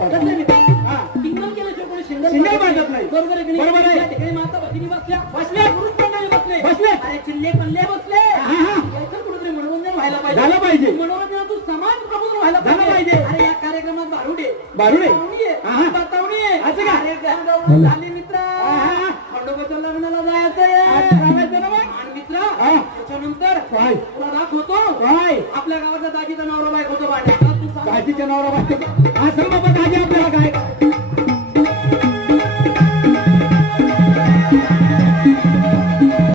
टिंगल केल्याशिवाय कोणी शिंगल बांधत नाही. बरोबर आहे की नाही? बरोबर आहे. त्या ठिकाणी माता भगिनी बसल्या पुरुष मंडळी बसले बसले. अरे चिल्ले पल्ले बसले याचं कुठेतरी मनोरंजन व्हायला पाहिजे. झालं पाहिजे. मनोरंजनातून समाज प्रबोधन व्हायला पाहिजे. अरे या कार्यक्रमात बारुडे असं का? झाले मित्र खंडोबाच्या लग्नाला जायचंय आणि मित्र त्याच्यानंतर तुला दाखवतो आपल्या गावाचा दाजीचा नवरा बायकोचा भांडण. दाजीचा नवरा बायको